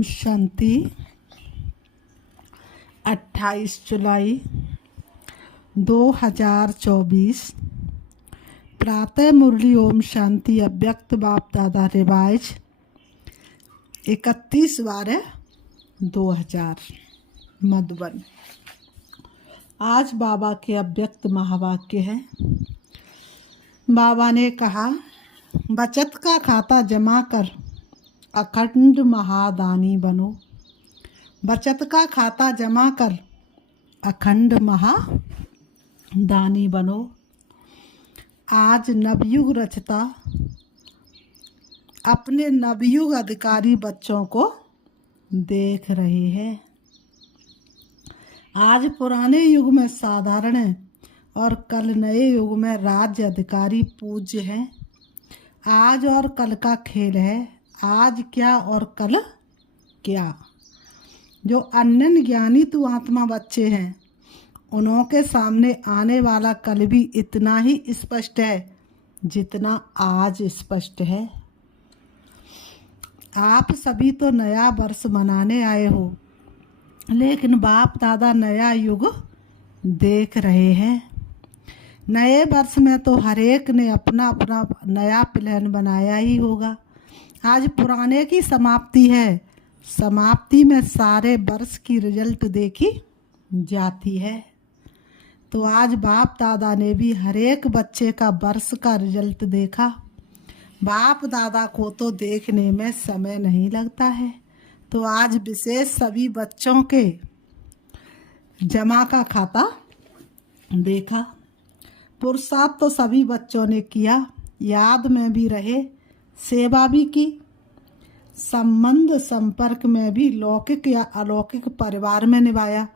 ओम शांति। 28 जुलाई 2024 प्रातः मुरली ओम शांति अव्यक्त बाप दादा रिवाइज 31/12/2000 मधुबन। आज बाबा के अव्यक्त महावाक्य है। बाबा ने कहा, बचत का खाता जमा कर अखंड महादानी बनो। बचत का खाता जमा कर अखंड महादानी बनो। आज नवयुग रचता अपने नवयुग अधिकारी बच्चों को देख रहे हैं। आज पुराने युग में साधारण है और कल नए युग में राज्य अधिकारी पूज्य हैं। आज और कल का खेल है, आज क्या और कल क्या। जो अनन्य ज्ञानी तू आत्मा बच्चे हैं, उन्हों के सामने आने वाला कल भी इतना ही स्पष्ट है जितना आज स्पष्ट है। आप सभी तो नया वर्ष मनाने आए हो, लेकिन बाप दादा नया युग देख रहे हैं। नए वर्ष में तो हर एक ने अपना अपना नया प्लान बनाया ही होगा। आज पुराने की समाप्ति है। समाप्ति में सारे वर्ष की रिजल्ट देखी जाती है। तो आज बाप दादा ने भी हर एक बच्चे का वर्ष का रिजल्ट देखा। बाप दादा को तो देखने में समय नहीं लगता है। तो आज विशेष सभी बच्चों के जमा का खाता देखा। पुरुषार्थ तो सभी बच्चों ने किया, याद में भी रहे, सेवा भी की, संबंध संपर्क में भी लौकिक या अलौकिक परिवार में निभाया।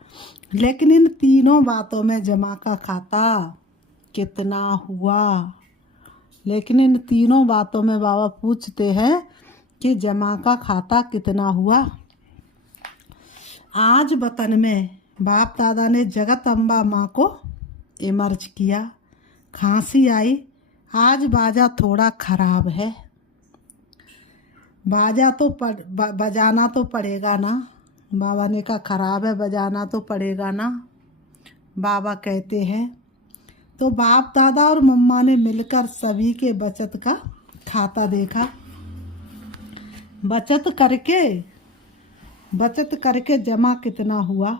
लेकिन इन तीनों बातों में जमा का खाता कितना हुआ? लेकिन इन तीनों बातों में बाबा पूछते हैं कि जमा का खाता कितना हुआ। आज वतन में बाप दादा ने जगत अम्बा माँ को इमर्ज किया। खांसी आई, आज बाजा थोड़ा खराब है। बाजा तो बजाना तो पड़ेगा ना। बाबा ने कहा खराब है, बजाना तो पड़ेगा ना। बाबा कहते हैं तो बाप दादा और मम्मा ने मिलकर सभी के बचत का खाता देखा। बचत करके जमा कितना हुआ?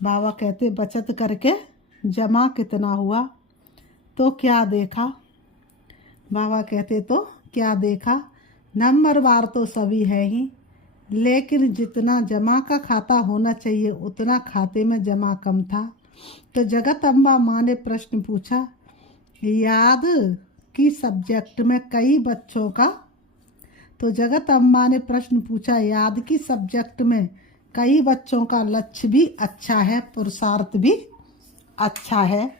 बाबा कहते बचत करके जमा कितना हुआ? तो क्या देखा? बाबा कहते तो क्या देखा? नंबरवार तो सभी है ही, लेकिन जितना जमा का खाता होना चाहिए उतना खाते में जमा कम था। तो जगत अम्बा माँ ने प्रश्न पूछा, याद की सब्जेक्ट में कई बच्चों का। तो जगत अम्बा ने प्रश्न पूछा, याद की सब्जेक्ट में कई बच्चों का लक्ष्य भी अच्छा है, पुरुषार्थ भी अच्छा है,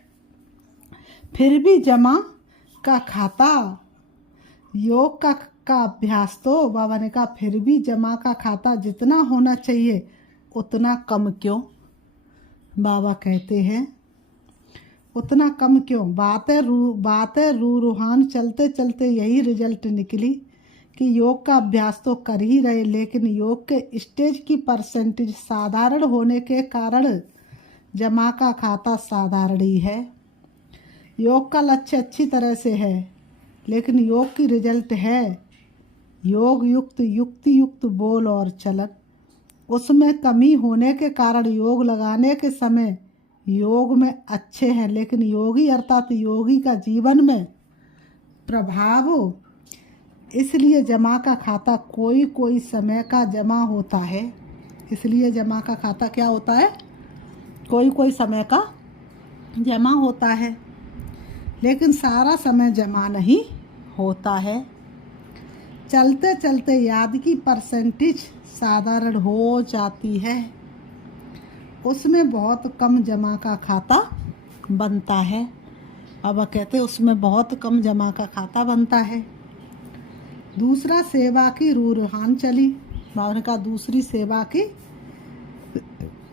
फिर भी जमा का खाता योग का अभ्यास। तो बाबा ने कहा फिर भी जमा का खाता जितना होना चाहिए उतना कम क्यों? बाबा कहते हैं उतना कम क्यों? बातें रूहान चलते चलते यही रिजल्ट निकली कि योग का अभ्यास तो कर ही रहे, लेकिन योग के स्टेज की परसेंटेज साधारण होने के कारण जमा का खाता साधारण ही है। योग का लक्ष्य अच्छी तरह से है, लेकिन योग की रिजल्ट है योग युक्त युक्ति युक्त बोल और चलन। उसमें कमी होने के कारण योग लगाने के समय योग में अच्छे हैं, लेकिन योगी अर्थात योगी का जीवन में प्रभाव हो, इसलिए जमा का खाता कोई कोई समय का जमा होता है। इसलिए जमा का खाता क्या होता है? कोई कोई समय का जमा होता है, लेकिन सारा समय जमा नहीं होता है। चलते चलते याद की परसेंटेज साधारण हो जाती है, उसमें बहुत कम जमा का खाता बनता है। अब कहते उसमें बहुत कम जमा का खाता बनता है। दूसरा सेवा की रूहान चली। बाबा ने कहा दूसरी सेवा की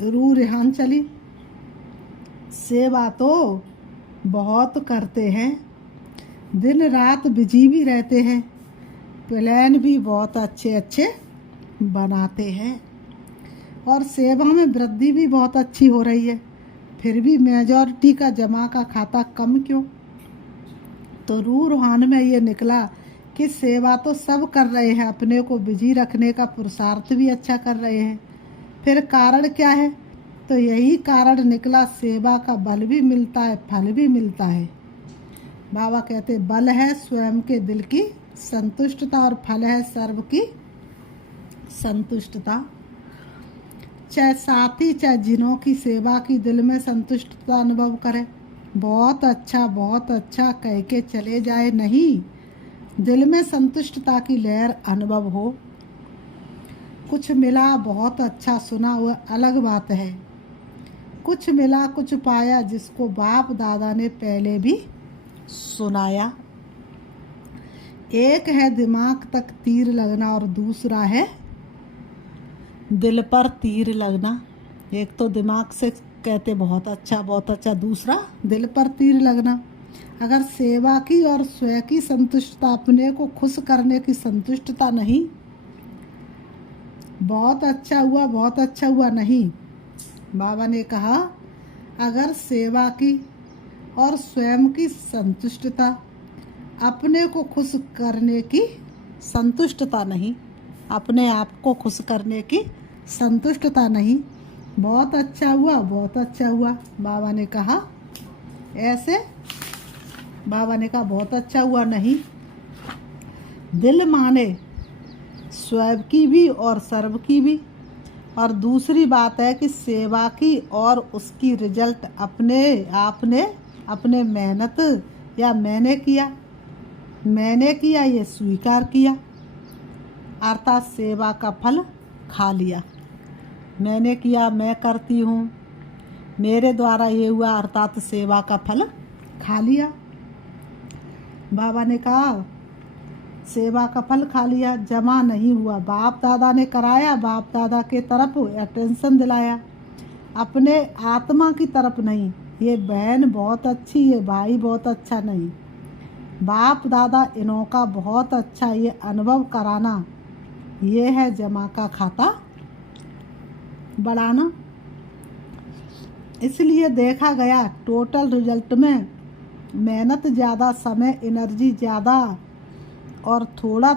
रूहान चली। सेवा तो बहुत करते हैं, दिन रात बिजी भी रहते हैं, प्लान भी बहुत अच्छे अच्छे बनाते हैं और सेवा में वृद्धि भी बहुत अच्छी हो रही है, फिर भी मेजॉरिटी का जमा का खाता कम क्यों? तो रूहान में ये निकला कि सेवा तो सब कर रहे हैं, अपने को बिजी रखने का पुरुषार्थ भी अच्छा कर रहे हैं, फिर कारण क्या है? तो यही कारण निकला, सेवा का बल भी मिलता है, फल भी मिलता है। बाबा कहते बल है स्वयं के दिल की संतुष्टता और फल है सर्व की संतुष्टता। चाहे साथी चाहे जिनों की सेवा की दिल में संतुष्टता अनुभव करे, बहुत अच्छा कह के चले जाए नहीं, दिल में संतुष्टता की लहर अनुभव हो। कुछ मिला बहुत अच्छा सुना हुआ अलग बात है, कुछ मिला कुछ पाया जिसको बाप दादा ने पहले भी सुनाया। एक है दिमाग तक तीर लगना और दूसरा है दिल पर तीर लगना। एक तो दिमाग से कहते बहुत अच्छा, दूसरा दिल पर तीर लगना। अगर सेवा की और स्वयं की संतुष्टता, अपने को खुश करने की संतुष्टता नहीं, बहुत अच्छा हुआ नहीं। बाबा ने कहा अगर सेवा की और स्वयं की संतुष्टता, अपने को खुश करने की संतुष्टता नहीं, अपने आप को खुश करने की संतुष्टता नहीं, बहुत अच्छा हुआ। बाबा ने कहा ऐसे, बाबा ने कहा बहुत अच्छा हुआ नहीं। दिल माने स्वयं की भी और सर्व की भी। और दूसरी बात है कि सेवा की और उसकी रिजल्ट अपने मेहनत या मैंने किया ये स्वीकार किया, अर्थात सेवा का फल खा लिया। मैंने किया, मैं करती हूँ, मेरे द्वारा ये हुआ, अर्थात सेवा का फल खा लिया। बाबा ने कहा सेवा का फल खा लिया, जमा नहीं हुआ। बाप दादा ने कराया, बाप दादा के तरफ अटेंशन दिलाया, अपने आत्मा की तरफ नहीं। ये बहन बहुत अच्छी, ये भाई बहुत अच्छा नहीं, बाप दादा इन्हों का बहुत अच्छा, ये अनुभव कराना, ये है जमा का खाता बढ़ाना। इसलिए देखा गया टोटल रिजल्ट में मेहनत ज़्यादा, समय एनर्जी ज़्यादा और थोड़ा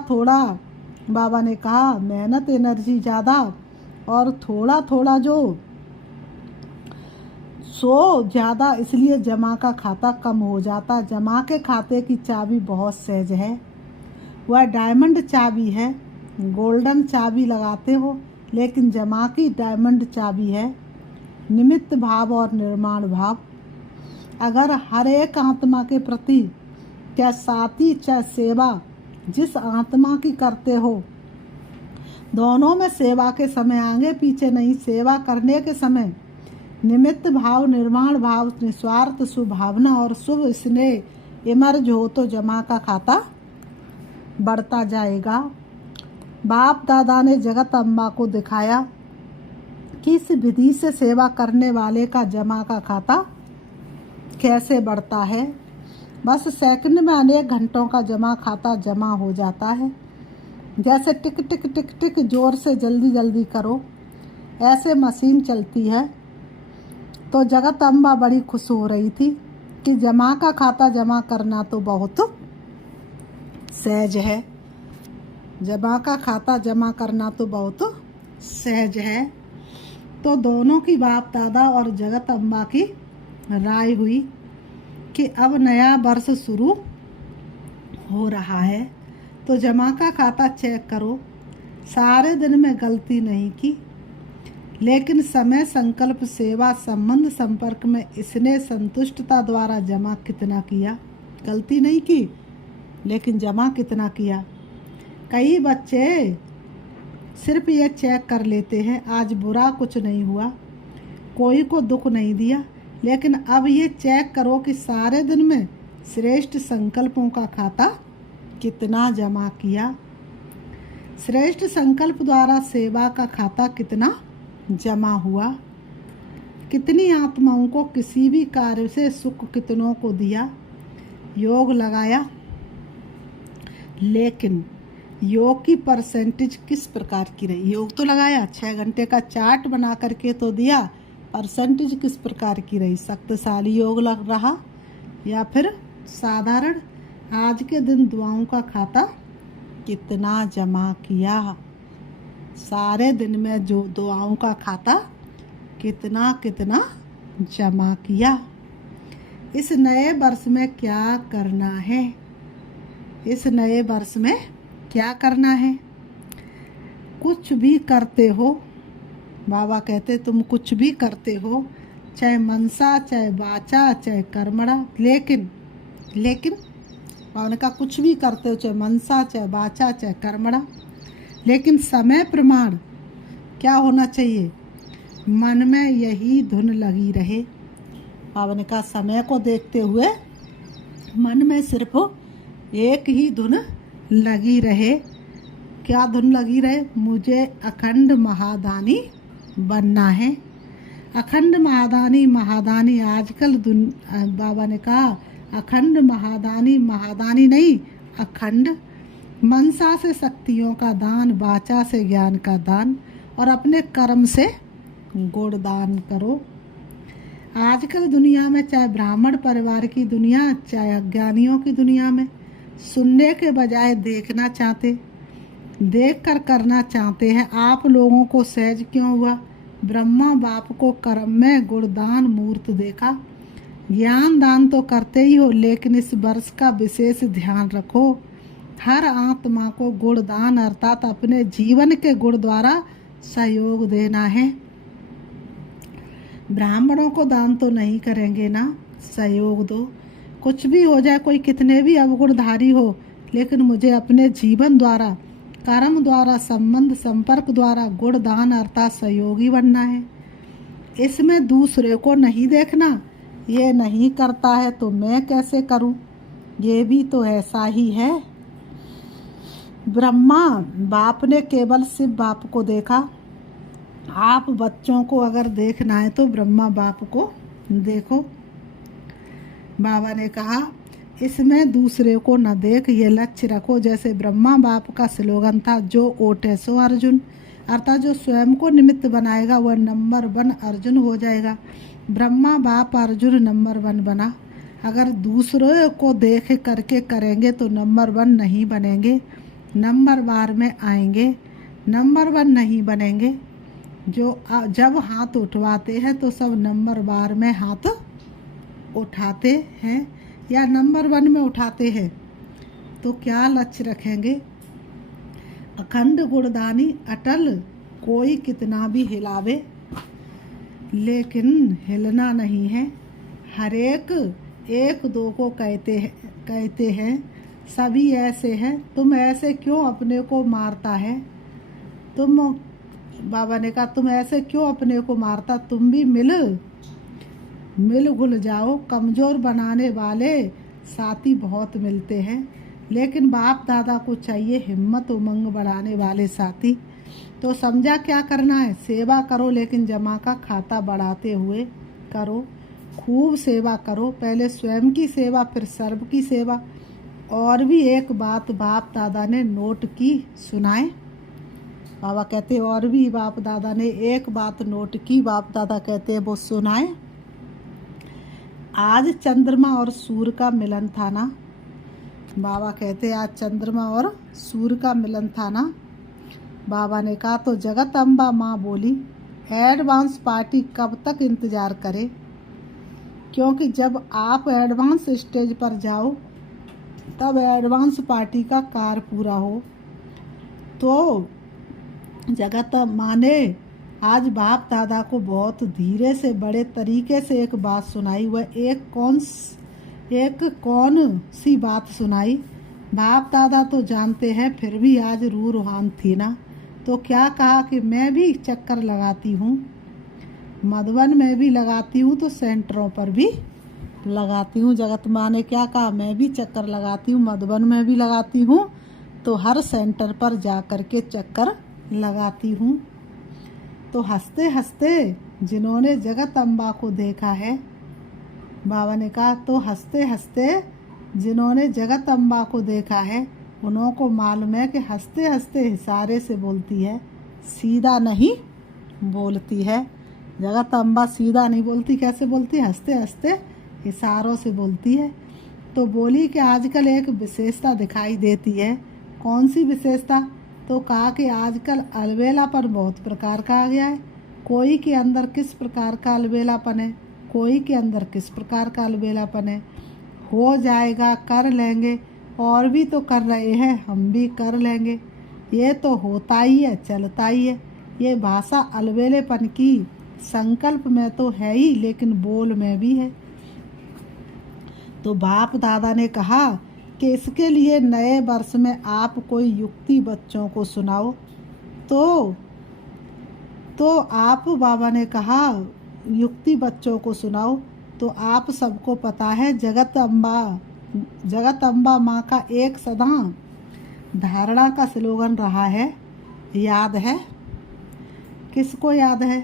बाबा ने कहा मेहनत एनर्जी ज़्यादा और थोड़ा जो ज़्यादा, इसलिए जमा का खाता कम हो जाता। जमा के खाते की चाबी बहुत सहज है, वह डायमंड चाबी है, गोल्डन चाबी लगाते हो, लेकिन जमा की डायमंड चाबी है निमित्त भाव और निर्माण भाव। अगर हर एक आत्मा के प्रति, चाहे साथी चाहे सेवा, जिस आत्मा की करते हो, दोनों में सेवा के समय आगे पीछे नहीं, सेवा करने के समय निमित्त भाव निर्माण भाव, निस्वार्थ शुभ भावना और शुभ स्नेह इमर्ज हो तो जमा का खाता बढ़ता जाएगा। बाप दादा ने जगत अम्बा को दिखाया कि इस विधि से सेवा करने वाले का जमा का खाता कैसे बढ़ता है। बस सेकंड में अनेक घंटों का जमा खाता जमा हो जाता है। जैसे टिक टिक टिक टिक जोर से जल्दी करो, ऐसे मशीन चलती है। तो जगत अम्बा बड़ी खुश हो रही थी कि जमा का खाता जमा करना तो बहुत सहज है, जमा का खाता जमा करना तो बहुत सहज है। तो दोनों की बाप दादा और जगत अम्बा की राय हुई कि अब नया वर्ष शुरू हो रहा है, तो जमा का खाता चेक करो। सारे दिन में गलती नहीं की, लेकिन समय संकल्प सेवा संबंध संपर्क में इसने संतुष्टता द्वारा जमा कितना किया। गलती नहीं की, लेकिन जमा कितना किया। कई बच्चे सिर्फ ये चेक कर लेते हैं, आज बुरा कुछ नहीं हुआ, कोई को दुख नहीं दिया, लेकिन अब ये चेक करो कि सारे दिन में श्रेष्ठ संकल्पों का खाता कितना जमा किया। श्रेष्ठ संकल्प द्वारा सेवा का खाता कितना जमा हुआ, कितनी आत्माओं को किसी भी कार्य से सुख कितनों को दिया, योग लगाया, लेकिन योग की परसेंटेज किस प्रकार की रही। योग तो लगाया, 6 घंटे का चार्ट बना करके तो दिया, परसेंटेज किस प्रकार की रही। शक्तिशाली योग लग रहा या फिर साधारण। आज के दिन दुआओं का खाता कितना जमा किया। सारे दिन में जो दुआओं का खाता कितना कितना जमा किया। इस नए वर्ष में क्या करना है। इस नए वर्ष में क्या करना है। कुछ भी करते हो, बाबा कहते तुम कुछ भी करते हो, चाहे मनसा चाहे वाचा चाहे कर्मणा, लेकिन बाबा ने कहा कुछ भी करते हो, चाहे मनसा चाहे वाचा चाहे कर्मणा, लेकिन समय प्रमाण क्या होना चाहिए, मन में यही धुन लगी रहे। बाबा ने कहा समय को देखते हुए मन में सिर्फ एक ही धुन लगी रहे। क्या धुन लगी रहे, मुझे अखंड महादानी बनना है। अखंड महादानी आजकल बाबा ने कहा अखंड महादानी नहीं, अखंड। मनसा से शक्तियों का दान, वाचा से ज्ञान का दान और अपने कर्म से गुण दान करो। आजकल दुनिया में, चाहे ब्राह्मण परिवार की दुनिया चाहे अज्ञानियों की दुनिया में, सुनने के बजाय देखना चाहते, देख कर करना चाहते हैं। आप लोगों को सहज क्यों हुआ। ब्रह्मा बाप को कर्म में गुणदान मूर्त देखा। ज्ञान दान तो करते ही हो, लेकिन इस वर्ष का विशेष ध्यान रखो, हर आत्मा को गुणदान अर्थात अपने जीवन के गुण द्वारा सहयोग देना है। ब्राह्मणों को दान तो नहीं करेंगे ना, सहयोग दो। कुछ भी हो जाए, कोई कितने भी अवगुणधारी हो, लेकिन मुझे अपने जीवन द्वारा, कर्म द्वारा, संबंध संपर्क द्वारा गुण दान अर्थात सहयोगी बनना है। इसमें दूसरे को नहीं देखना, ये नहीं करता है तो मैं कैसे करूं, ये भी तो ऐसा ही है। ब्रह्मा बाप ने केवल शिव बाप को देखा। आप बच्चों को अगर देखना है तो ब्रह्मा बाप को देखो। बाबा ने कहा इसमें दूसरे को न देख, ये लक्ष्य रखो। जैसे ब्रह्मा बाप का स्लोगन था, जो ओटे सो अर्जुन, अर्थात जो स्वयं को निमित्त बनाएगा वह नंबर 1 अर्जुन हो जाएगा। ब्रह्मा बाप अर्जुन नंबर 1 बना। अगर दूसरों को देख करके करेंगे तो नंबर 1 नहीं बनेंगे, नंबर बार में आएंगे, नंबर 1 नहीं बनेंगे। जो जब हाथ उठवाते हैं तो सब नंबर बार में हाथ उठाते हैं या नंबर 1 में उठाते हैं, तो क्या लक्ष्य रखेंगे। अखंड गुणदानी अटल, कोई कितना भी हिलावे लेकिन हिलना नहीं है। हर एक दो को कहते हैं सभी ऐसे हैं, तुम ऐसे क्यों अपने को मारता है। तुम, बाबा ने कहा तुम ऐसे क्यों अपने को मारता, तुम भी मिल घुल जाओ। कमज़ोर बनाने वाले साथी बहुत मिलते हैं, लेकिन बाप दादा को चाहिए हिम्मत उमंग बढ़ाने वाले साथी। तो समझा क्या करना है, सेवा करो, लेकिन जमा का खाता बढ़ाते हुए करो। खूब सेवा करो, पहले स्वयं की सेवा फिर सर्व की सेवा। और भी एक बात बाप दादा ने नोट की, सुनाए। बाबा कहते और भी बाप दादा ने एक बात नोट की, बाप दादा कहते हैं वो सुनाए। आज चंद्रमा और सूर्य का मिलन था ना। बाबा कहते आज चंद्रमा और सूर्य का मिलन था ना। बाबा ने कहा तो जगत अम्बा माँ बोली एडवांस पार्टी कब तक इंतज़ार करे, क्योंकि जब आप एडवांस स्टेज पर जाओ तब एडवांस पार्टी का कार्य पूरा हो। तो जगत माँ ने आज बाप दादा को बहुत धीरे से बड़े तरीके से एक बात सुनाई। वह एक कौन सी बात सुनाई। बाप दादा तो जानते हैं, फिर भी आज रूहान थी ना, तो क्या कहा कि मैं भी चक्कर लगाती हूँ, मधुबन में भी लगाती हूँ, तो सेंटरों पर भी लगाती हूँ। जगत माँ ने क्या कहा, मैं भी चक्कर लगाती हूँ, मधुबन में भी लगाती हूँ, तो हर सेंटर पर जा कर के चक्कर लगाती हूँ। तो हंसते हंसते जिन्होंने जगत अम्बा को देखा है, बाबा ने कहा तो हंसते हंसते जिन्होंने जगत अम्बा को देखा है उन्हों को मालूम है कि हंसते हंसते इशारे से बोलती है, सीधा नहीं बोलती है। जगदम्बा सीधा नहीं बोलती, कैसे बोलती? हंसते हंसते इशारों से बोलती है। तो बोली कि आजकल एक विशेषता दिखाई देती है। कौन सी विशेषता? तो कहा कि आजकल अलबेलापन बहुत प्रकार का आ गया है। कोई के अंदर किस प्रकार का अलबेलापन है, कोई के अंदर किस प्रकार का अलबेलापन है। हो जाएगा, कर लेंगे, और भी तो कर रहे हैं, हम भी कर लेंगे। ये तो होता ही है, चलता ही है। ये भाषा अलबेलेपन की संकल्प में तो है ही, लेकिन बोल में भी है। तो बाप दादा ने कहा कि इसके लिए नए वर्ष में आप कोई युक्ति बच्चों को सुनाओ। तो आप, बाबा ने कहा, युक्ति बच्चों को सुनाओ। तो आप सबको पता है जगत अम्बा माँ का एक सदा धारणा का स्लोगन रहा है, याद है? किसको याद है?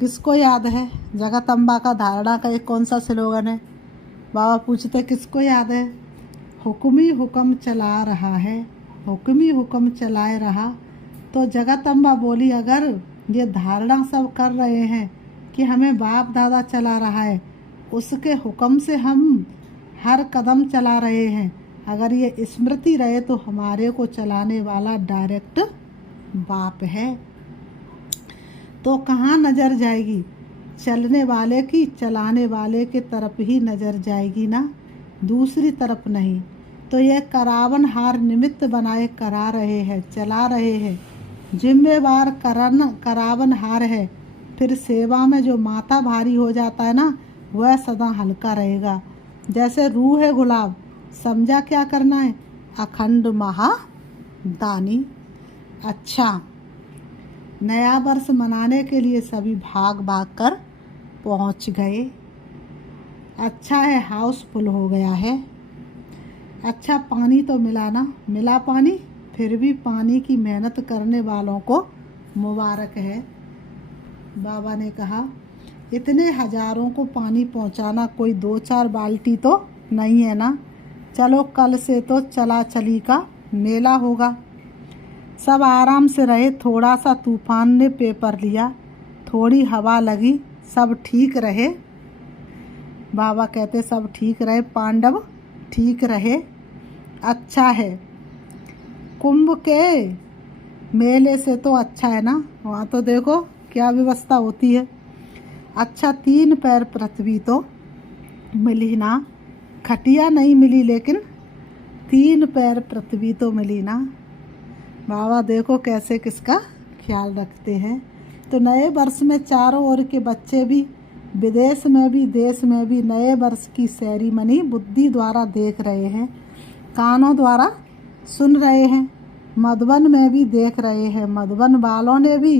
किसको याद है? जगत अम्बा का धारणा का एक कौन सा स्लोगन है? बाबा पूछते किसको याद है? हुक्म ही हुक्म चला रहा है, हुक्म ही हुक्म चलाए रहा। तो जगत अम्बा बोली, अगर ये धारणा सब कर रहे हैं कि हमें बाप दादा चला रहा है, उसके हुक्म से हम हर कदम चला रहे हैं, अगर ये स्मृति रहे तो हमारे को चलाने वाला डायरेक्ट बाप है। तो कहाँ नज़र जाएगी? चलने वाले की, चलाने वाले के तरफ ही नज़र जाएगी ना, दूसरी तरफ नहीं। तो ये करावन हार निमित्त बनाए करा रहे हैं, चला रहे हैं। जिम्मेवार करावन हार है। फिर सेवा में जो माथा भारी हो जाता है ना, वह सदा हल्का रहेगा। जैसे रूह है गुलाब, समझा क्या करना है? अखंड महादानी। अच्छा, नया वर्ष मनाने के लिए सभी भाग भाग कर पहुंच गए। अच्छा है, हाउसफुल हो गया है। अच्छा, पानी तो मिला ना? मिला पानी। फिर भी पानी की मेहनत करने वालों को मुबारक है। बाबा ने कहा, इतने हजारों को पानी पहुंचाना कोई 2-4 बाल्टी तो नहीं है ना। चलो, कल से तो चला चली का मेला होगा। सब आराम से रहे। थोड़ा सा तूफान ने पेपर लिया, थोड़ी हवा लगी, सब ठीक रहे। बाबा कहते सब ठीक रहे, पांडव ठीक रहे। अच्छा है, कुंभ के मेले से तो अच्छा है ना, वहाँ तो देखो क्या व्यवस्था होती है। अच्छा, 3 पैर पृथ्वी तो मिली ना, खटिया नहीं मिली, लेकिन 3 पैर पृथ्वी तो मिली ना। बाबा देखो कैसे किसका ख्याल रखते हैं। तो नए वर्ष में चारों ओर के बच्चे भी, विदेश में भी देश में भी, नए वर्ष की सेरेमनी बुद्धि द्वारा देख रहे हैं, कानों द्वारा सुन रहे हैं, मधुबन में भी देख रहे हैं। मधुबन वालों ने भी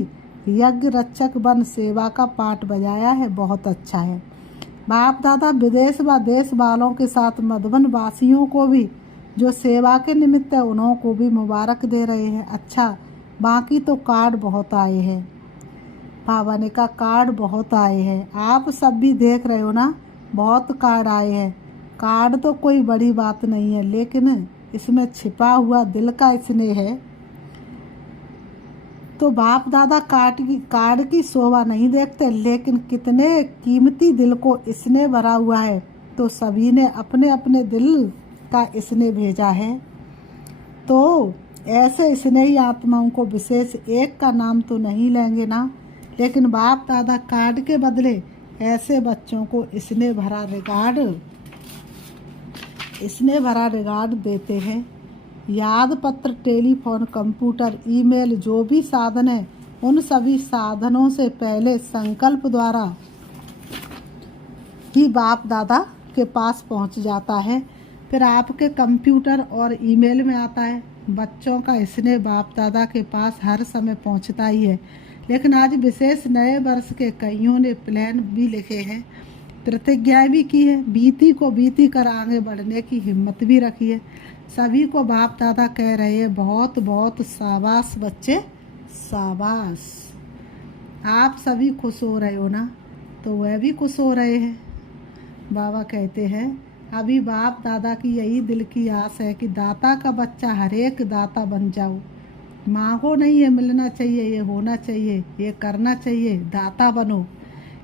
यज्ञ रक्षक बन सेवा का पाठ बजाया है, बहुत अच्छा है। बाप दादा विदेश व देश वालों के साथ मधुबन वासियों को भी जो सेवा के निमित्त है, उन्हों को भी मुबारक दे रहे हैं। अच्छा, बाकी तो कार्ड बहुत आए हैं। बाबा ने कहा कार्ड बहुत आए हैं, आप सब भी देख रहे हो ना, बहुत कार्ड आए हैं। कार्ड तो कोई बड़ी बात नहीं है, लेकिन इसमें छिपा हुआ दिल का स्नेह है। तो बाप दादा कार्ड की शोभा नहीं देखते, लेकिन कितने कीमती दिल को स्नेह भरा हुआ है। तो सभी ने अपने अपने दिल का स्नेह भेजा है। तो ऐसे स्नेही आत्माओं को विशेष एक का नाम तो नहीं लेंगे ना, लेकिन बाप दादा कार्ड के बदले ऐसे बच्चों को स्नेह भरा रिगार्ड देते हैं। याद पत्र, टेलीफोन, कंप्यूटर, ईमेल, जो भी साधन है, उन सभी साधनों से पहले संकल्प द्वारा ही बाप दादा के पास पहुंच जाता है, फिर आपके कंप्यूटर और ईमेल में आता है। बच्चों का स्नेह बाप दादा के पास हर समय पहुंचता ही है। लेकिन आज विशेष नए वर्ष के कईयों ने प्लान भी लिखे हैं, प्रतिज्ञाएं भी की है, बीती को बीती कर आगे बढ़ने की हिम्मत भी रखी है। सभी को बाप दादा कह रहे हैं, बहुत बहुत शाबाश बच्चे, शाबाश। आप सभी खुश हो रहे हो ना, तो वह भी खुश हो रहे हैं। बाबा कहते हैं, अभी बाप दादा की यही दिल की आस है कि दाता का बच्चा हर एक दाता बन जाओ। मांगो नहीं, ये मिलना चाहिए, ये होना चाहिए, ये करना चाहिए, दाता बनो।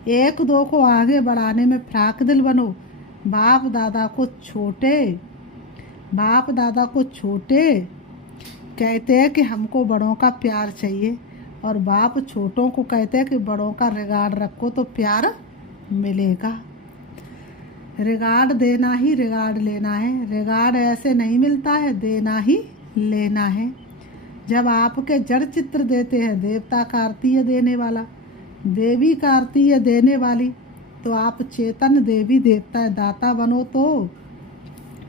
एक दो को आगे बढ़ाने में फ्राक दिल बनो। बाप दादा को छोटे कहते हैं कि हमको बड़ों का प्यार चाहिए, और बाप छोटों को कहते हैं कि बड़ों का रिगार्ड रखो तो प्यार मिलेगा। रिगार्ड देना ही रिगार्ड लेना है। रिगार्ड ऐसे नहीं मिलता है, देना ही लेना है। जब आपके जड़ चित्र देते हैं देवता का आरती है देने वाला, देवी का आरती है देने वाली, तो आप चेतन देवी देवता है, दाता बनो तो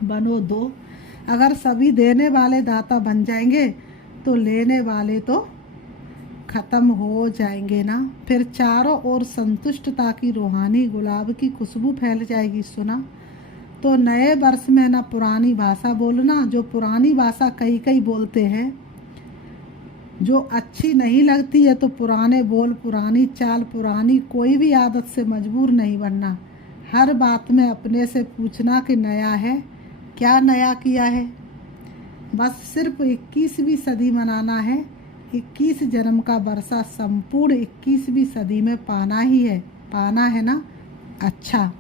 बनो दो। अगर सभी देने वाले दाता बन जाएंगे तो लेने वाले तो ख़त्म हो जाएंगे ना। फिर चारों ओर संतुष्टता की रूहानी गुलाब की खुशबू फैल जाएगी। सुना तो नए वर्ष में ना पुरानी भाषा बोलना, जो पुरानी भाषा कई बोलते हैं, जो अच्छी नहीं लगती है तो पुराने बोल, पुरानी चाल, पुरानी कोई भी आदत से मजबूर नहीं बनना। हर बात में अपने से पूछना कि नया है, क्या नया किया है। बस सिर्फ 21वीं सदी मनाना है। 21 जन्म का वर्षा संपूर्ण 21वीं सदी में पाना है ना। अच्छा,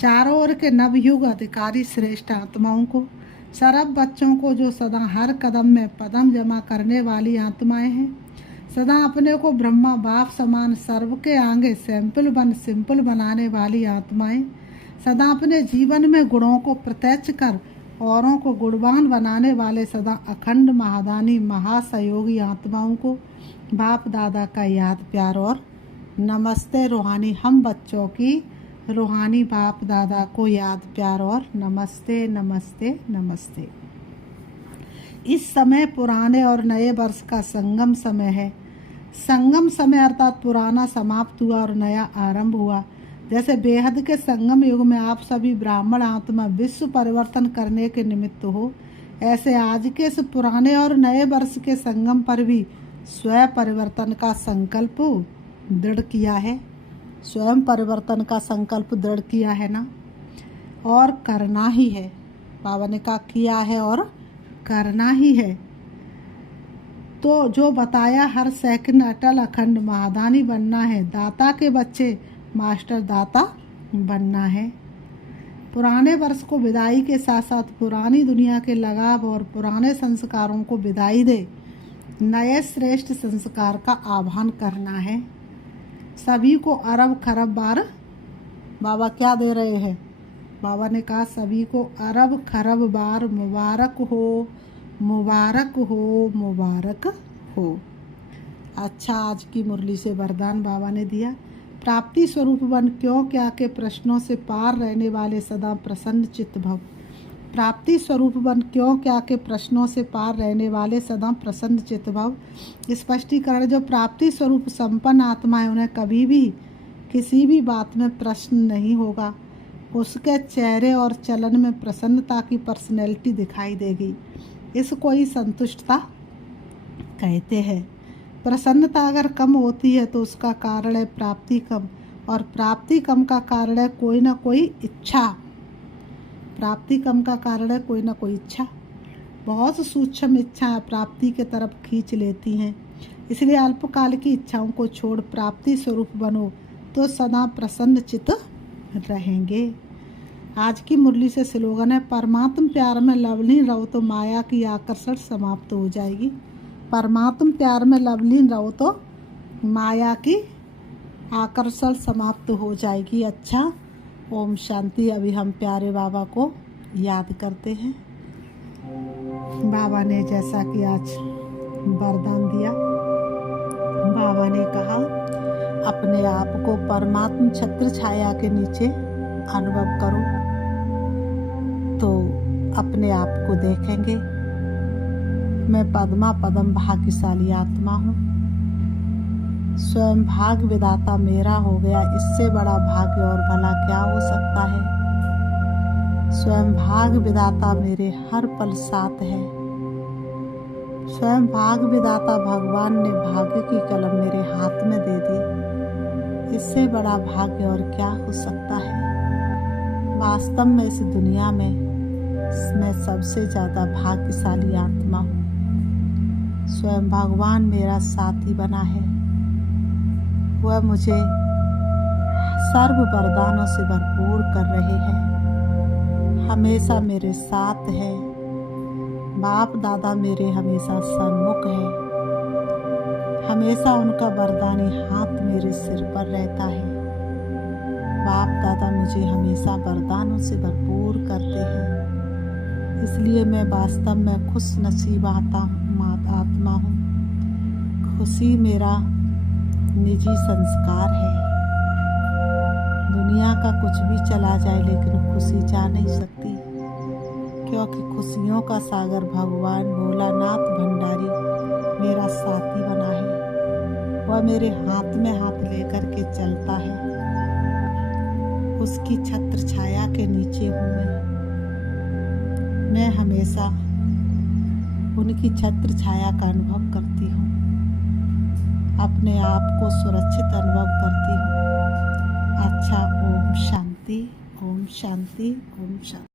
चारों ओर के नवयुग अधिकारी श्रेष्ठ आत्माओं को, सरब बच्चों को जो सदा हर कदम में पदम जमा करने वाली आत्माएं हैं, सदा अपने को ब्रह्मा बाप समान सर्व के आगे सिंपल बनाने वाली आत्माएं, सदा अपने जीवन में गुणों को प्रत्यक्ष कर औरों को गुणवान बनाने वाले सदा अखंड महादानी महासहयोगी आत्माओं को बाप दादा का याद प्यार और नमस्ते। रूहानी हम बच्चों की रूहानी बाप दादा को याद प्यार और नमस्ते नमस्ते नमस्ते। इस समय पुराने और नए वर्ष का संगम समय है। संगम समय अर्थात पुराना समाप्त हुआ और नया आरंभ हुआ। जैसे बेहद के संगम युग में आप सभी ब्राह्मण आत्मा विश्व परिवर्तन करने के निमित्त हो, ऐसे आज के इस पुराने और नए वर्ष के संगम पर भी स्वयं परिवर्तन का संकल्प दृढ़ किया है। स्वयं परिवर्तन का संकल्प दृढ़ किया है ना, और करना ही है। बाबा ने कहा किया है और करना ही है। तो जो बताया हर सेकंड अटल अखंड महादानी बनना है। दाता के बच्चे मास्टर दाता बनना है। पुराने वर्ष को विदाई के साथ साथ पुरानी दुनिया के लगाव और पुराने संस्कारों को विदाई दे नए श्रेष्ठ संस्कार का आह्वान करना है। सभी को अरब खरब बार बाबा क्या दे रहे हैं? बाबा ने कहा सभी को अरब खरब बार मुबारक हो, मुबारक हो, मुबारक हो। अच्छा, आज की मुरली से वरदान बाबा ने दिया। प्राप्ति स्वरूप बन क्यों क्या के प्रश्नों से पार रहने वाले सदा प्रसन्न चित्त भव। प्राप्ति स्वरूप बन क्यों क्या के प्रश्नों से पार रहने वाले सदा प्रसन्न चित्त भव। स्पष्टीकरण, जो प्राप्ति स्वरूप संपन्न आत्मा है उन्हें कभी भी किसी भी बात में प्रश्न नहीं होगा। उसके चेहरे और चलन में प्रसन्नता की पर्सनैलिटी दिखाई देगी। इसको ही संतुष्टता कहते हैं। प्रसन्नता अगर कम होती है तो उसका कारण है प्राप्ति कम, और प्राप्ति कम का कारण है कोई ना कोई इच्छा। प्राप्ति कम का कारण है कोई ना कोई इच्छा। बहुत सूक्ष्म इच्छाएं प्राप्ति के तरफ खींच लेती हैं। इसलिए अल्पकाल की इच्छाओं को छोड़ प्राप्ति स्वरूप बनो तो सदा प्रसन्न चित्त रहेंगे। आज की मुरली से स्लोगन है, परमात्म प्यार में लवलीन रहो तो माया की आकर्षण समाप्त हो जाएगी। परमात्म प्यार में लवलीन रहो तो माया की आकर्षण समाप्त हो जाएगी। अच्छा, ओम शांति। अभी हम प्यारे बाबा को याद करते हैं। बाबा ने जैसा कि आज वरदान दिया, बाबा ने कहा अपने आप को परमात्म छत्र छाया के नीचे अनुभव करो तो अपने आप को देखेंगे, मैं पद्मा पदम भाग्यशाली आत्मा हूँ। स्वयं भाग्य विधाता मेरा हो गया, इससे बड़ा भाग्य और भला क्या हो सकता है। स्वयं भाग्य विधाता मेरे हर पल साथ है। स्वयं भाग्य विधाता भगवान ने भाग्य की कलम मेरे हाथ में दे दी, इससे बड़ा भाग्य और क्या हो सकता है। वास्तव में इस दुनिया में मैं सबसे ज़्यादा भाग्यशाली आत्मा हूँ। स्वयं भगवान मेरा साथी बना है। वह मुझे सर्व वरदानों से भरपूर कर रहे हैं, हमेशा मेरे साथ है। बाप दादा मेरे हमेशा सन्मुख है, हमेशा उनका वरदानी हाथ मेरे सिर पर रहता है। बाप दादा मुझे हमेशा वरदानों से भरपूर करते हैं, इसलिए मैं वास्तव में खुश नसीब आत्मा हूँ। खुशी मेरा निजी संस्कार है। दुनिया का कुछ भी चला जाए लेकिन खुशी जा नहीं सकती, क्योंकि खुशियों का सागर भगवान भोलानाथ भंडारी मेरा साथी बना है। वह मेरे हाथ में हाथ लेकर के चलता है। उसकी छत्र छाया के नीचे हूँ मैं हमेशा उनकी छत्र छाया का अनुभव करती हूँ, अपने आप को सुरक्षित अनुभव करती हूँ। अच्छा, ओम शांति, ओम शांति, ओम शांति।